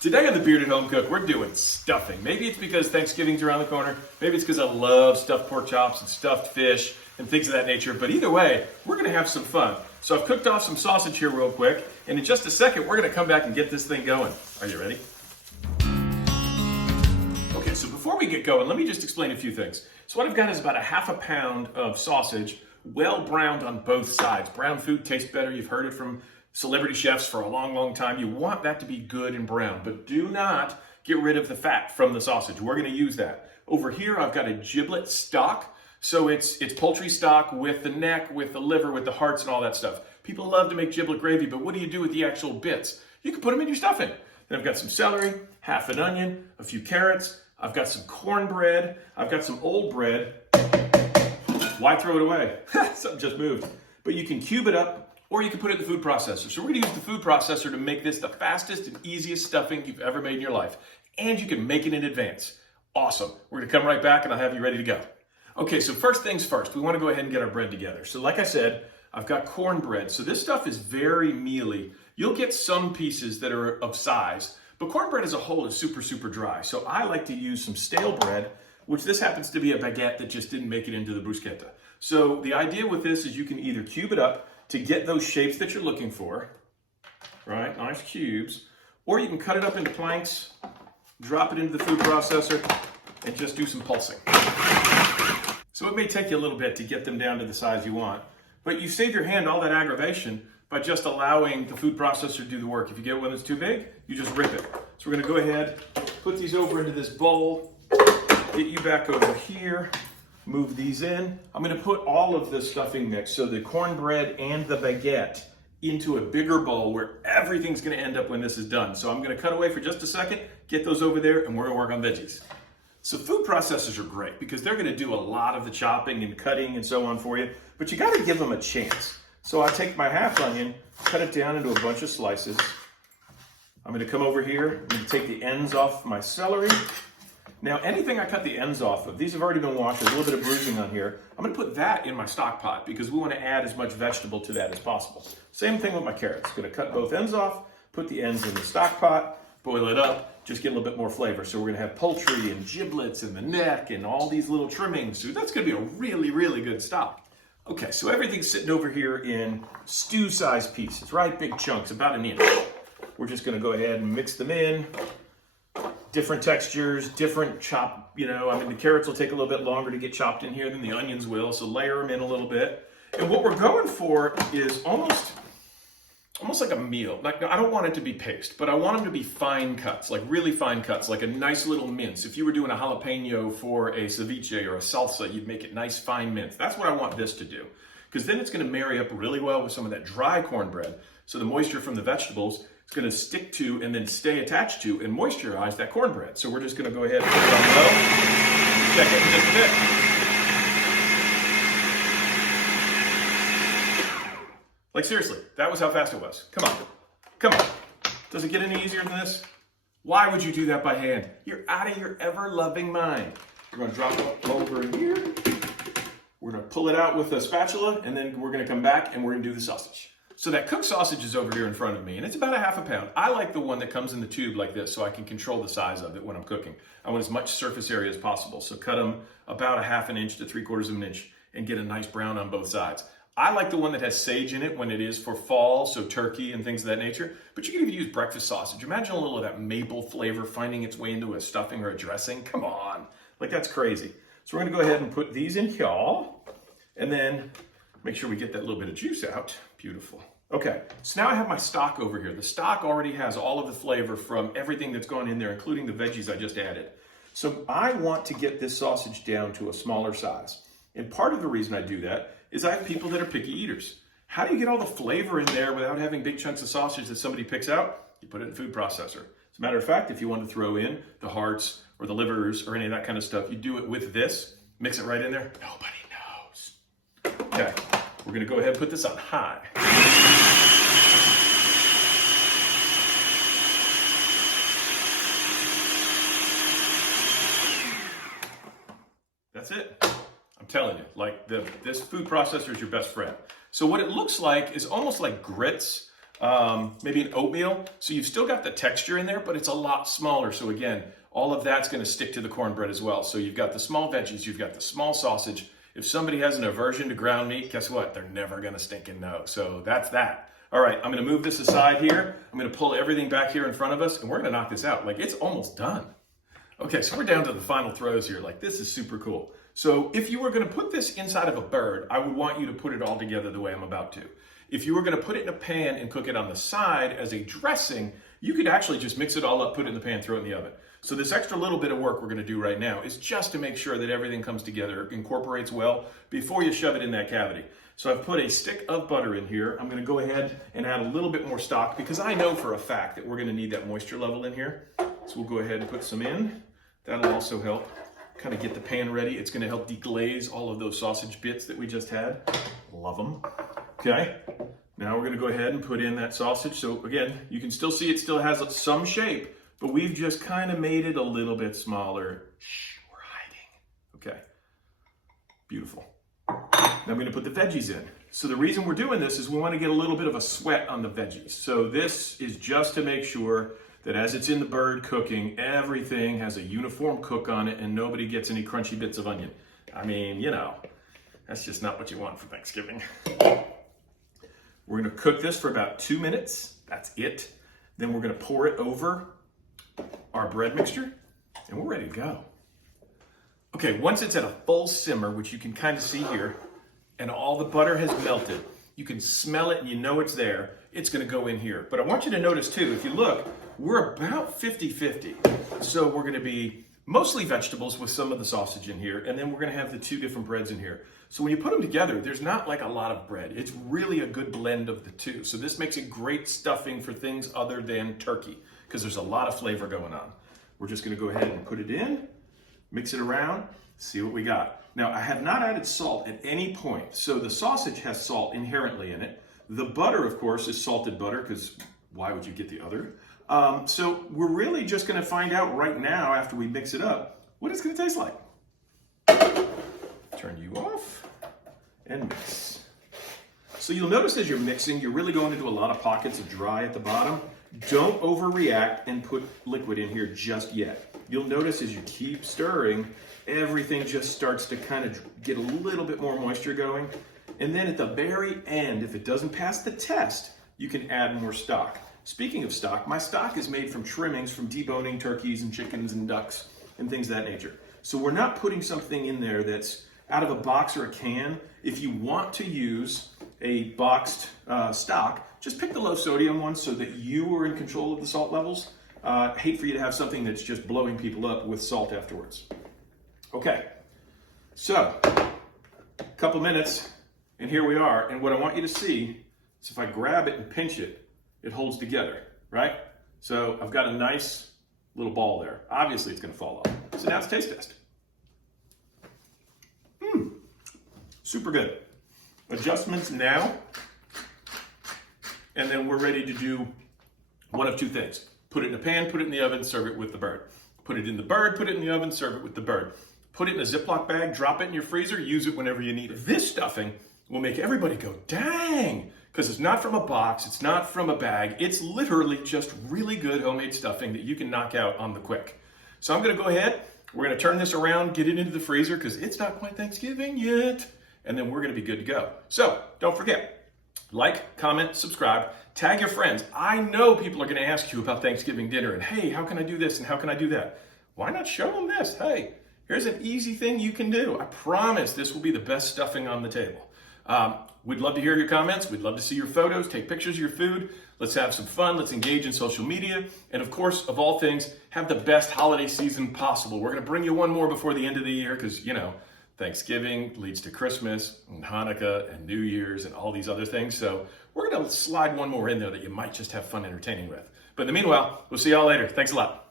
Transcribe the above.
Today on the Bearded Home Cook, we're doing stuffing. Maybe it's because Thanksgiving's around the corner. Maybe it's because I love stuffed pork chops and stuffed fish and things of that nature. But either way, we're going to have some fun. So I've cooked off some sausage here real quick. And in just a second, we're going to come back and get this thing going. Are you ready? Okay, so before we get going, let me just explain a few things. So what I've got is about a half a pound of sausage, well browned on both sides. Brown food tastes better. You've heard it from celebrity chefs for a long, long time. You want that to be good and brown, but do not get rid of the fat from the sausage. We're going to use that. Over here, I've got a giblet stock. So it's poultry stock with the neck, with the liver, with the hearts and all that stuff. People love to make giblet gravy, but what do you do with the actual bits? You can put them in your stuffing. Then I've got some celery, half an onion, a few carrots. I've got some cornbread. I've got some old bread. Why throw it away? Something just moved. But you can cube it up, or you can put it in the food processor. So we're gonna use the food processor to make this the fastest and easiest stuffing you've ever made in your life. And you can make it in advance. Awesome. We're gonna come right back and I'll have you ready to go. Okay, so first things first, we wanna go ahead and get our bread together. So like I said, I've got cornbread. So this stuff is very mealy. You'll get some pieces that are of size, but cornbread as a whole is super, super dry. So I like to use some stale bread, which this happens to be a baguette that just didn't make it into the bruschetta. So the idea with this is you can either cube it up to get those shapes that you're looking for, right? Nice cubes. Or you can cut it up into planks, drop it into the food processor, and just do some pulsing. So it may take you a little bit to get them down to the size you want, but you save your hand all that aggravation by just allowing the food processor to do the work. If you get one that's too big, you just rip it. So we're gonna go ahead, put these over into this bowl, get you back over here, move these in. I'm gonna put all of the stuffing mix, so the cornbread and the baguette, into a bigger bowl where everything's gonna end up when this is done. So I'm gonna cut away for just a second, get those over there, and we're gonna work on veggies. So food processors are great because they're gonna do a lot of the chopping and cutting and so on for you, but you gotta give them a chance. So I take my half onion, cut it down into a bunch of slices. I'm gonna come over here, I'm gonna take the ends off my celery. Now, anything I cut the ends off of, these have already been washed, there's a little bit of bruising on here. I'm gonna put that in my stock pot because we wanna add as much vegetable to that as possible. Same thing with my carrots. Gonna cut both ends off, put the ends in the stock pot, boil it up, just get a little bit more flavor. So we're gonna have poultry and giblets and the neck and all these little trimmings. So that's gonna be a really, really good stock. Okay, so everything's sitting over here in stew-sized pieces, right? Big chunks, about an inch. We're just gonna go ahead and mix them in. Different textures, different chop, the carrots will take a little bit longer to get chopped in here than the onions will, so layer them in a little bit. And what we're going for is almost like a meal. Like, I don't want it to be paste, but I want them to be fine cuts, like really fine cuts, like a nice little mince. If you were doing a jalapeno for a ceviche or a salsa, you'd make it nice fine mince. That's what I want this to do, because then it's gonna marry up really well with some of that dry cornbread. So the moisture from the vegetables, it's gonna stick to and then stay attached to and moisturize that cornbread. So we're just gonna go ahead and put it on low. Check it in just a bit. Like seriously, that was how fast it was. Come on. Does it get any easier than this? Why would you do that by hand? You're out of your ever-loving mind. We're gonna drop it over in here. We're gonna pull it out with a spatula, and then we're gonna come back and we're gonna do the sausage. So that cooked sausage is over here in front of me, and it's about a half a pound. I like the one that comes in the tube like this so I can control the size of it when I'm cooking. I want as much surface area as possible. So cut them about a half an inch to 3/4 of an inch and get a nice brown on both sides. I like the one that has sage in it when it is for fall, so turkey and things of that nature. But you can even use breakfast sausage. Imagine a little of that maple flavor finding its way into a stuffing or a dressing. Come on, like that's crazy. So we're gonna go ahead and put these in here, and then make sure we get that little bit of juice out. Beautiful. Okay, so now I have my stock over here. The stock already has all of the flavor from everything that's gone in there, including the veggies I just added. So I want to get this sausage down to a smaller size. And part of the reason I do that is I have people that are picky eaters. How do you get all the flavor in there without having big chunks of sausage that somebody picks out? You put it in a food processor. As a matter of fact, if you want to throw in the hearts or the livers or any of that kind of stuff, you do it with this, mix it right in there. Nobody knows. Okay, we're gonna go ahead and put this on high. That's it. I'm telling you, like this food processor is your best friend. So what it looks like is almost like grits, maybe an oatmeal. So you've still got the texture in there, but it's a lot smaller. So again, all of that's going to stick to the cornbread as well. So you've got the small veggies, you've got the small sausage. If somebody has an aversion to ground meat, guess what? They're never going to stinking know. So that's that. All right, I'm going to move this aside here. I'm going to pull everything back here in front of us, and we're going to knock this out. Like, it's almost done. Okay, so we're down to the final throws here. Like, this is super cool. So if you were going to put this inside of a bird, I would want you to put it all together the way I'm about to. If you were going to put it in a pan and cook it on the side as a dressing, you could actually just mix it all up, put it in the pan, throw it in the oven. So this extra little bit of work we're going to do right now is just to make sure that everything comes together, incorporates well before you shove it in that cavity. So I've put a stick of butter in here. I'm going to go ahead and add a little bit more stock because I know for a fact that we're going to need that moisture level in here. So we'll go ahead and put some in. That'll also help kind of get the pan ready. It's going to help deglaze all of those sausage bits that we just had. Love them. Okay. Now we're going to go ahead and put in that sausage. So again, you can still see it still has some shape, but we've just kind of made it a little bit smaller. Shh, we're hiding. Okay. Beautiful. Now I'm going to put the veggies in. So the reason we're doing this is we want to get a little bit of a sweat on the veggies. So this is just to make sure that as it's in the bird cooking, everything has a uniform cook on it and nobody gets any crunchy bits of onion. I mean, you know, that's just not what you want for Thanksgiving. We're going to cook this for about 2 minutes. That's it. Then we're going to pour it over our bread mixture and we're ready to go. Okay, once it's at a full simmer, which you can kind of see here, and all the butter has melted, you can smell it and you know it's there, it's going to go in here. But I want you to notice too, if you look, we're about 50-50. So we're going to be mostly vegetables with some of the sausage in here, and then we're going to have the 2 different breads in here. So when you put them together, there's not like a lot of bread. It's really a good blend of the two. So this makes it great stuffing for things other than turkey, because there's a lot of flavor going on. We're just going to go ahead and put it in, mix it around, see what we got. Now, I have not added salt at any point. So the sausage has salt inherently in it. The butter, of course, is salted butter, because why would you get the other? So we're really just going to find out right now, after we mix it up, what it's going to taste like. Turn you off and mix. So you'll notice as you're mixing, you're really going into a lot of pockets of dry at the bottom. Don't overreact and put liquid in here just yet. You'll notice as you keep stirring, everything just starts to kind of get a little bit more moisture going. And then at the very end, if it doesn't pass the test, you can add more stock. Speaking of stock, my stock is made from trimmings from deboning turkeys and chickens and ducks and things of that nature. So we're not putting something in there that's out of a box or a can. If you want to use a boxed stock, just pick the low sodium one so that you are in control of the salt levels. Hate for you to have something that's just blowing people up with salt afterwards. Okay, so a couple minutes and here we are. And what I want you to see is if I grab it and pinch it, it holds together, right? So I've got a nice little ball there. Obviously it's gonna fall off. So now it's taste test. Super good. Adjustments now. And then we're ready to do one of 2 things. Put it in a pan, put it in the oven, serve it with the bird. Put it in the bird, put it in the oven, serve it with the bird. Put it in a Ziploc bag, drop it in your freezer, use it whenever you need it. This stuffing will make everybody go, dang, because it's not from a box, it's not from a bag, it's literally just really good homemade stuffing that you can knock out on the quick. So I'm gonna go ahead, we're gonna turn this around, get it into the freezer, because it's not quite Thanksgiving yet, and then we're gonna be good to go. So don't forget, like, comment, subscribe, tag your friends. I know people are gonna ask you about Thanksgiving dinner, and hey, how can I do this and how can I do that? Why not show them this? Hey, here's an easy thing you can do. I promise this will be the best stuffing on the table. We'd love to hear your comments. We'd love to see your photos, take pictures of your food. Let's have some fun. Let's engage in social media. And of course, of all things, have the best holiday season possible. We're going to bring you one more before the end of the year because, you know, Thanksgiving leads to Christmas and Hanukkah and New Year's and all these other things. So we're going to slide one more in there that you might just have fun entertaining with. But in the meanwhile, we'll see y'all later. Thanks a lot.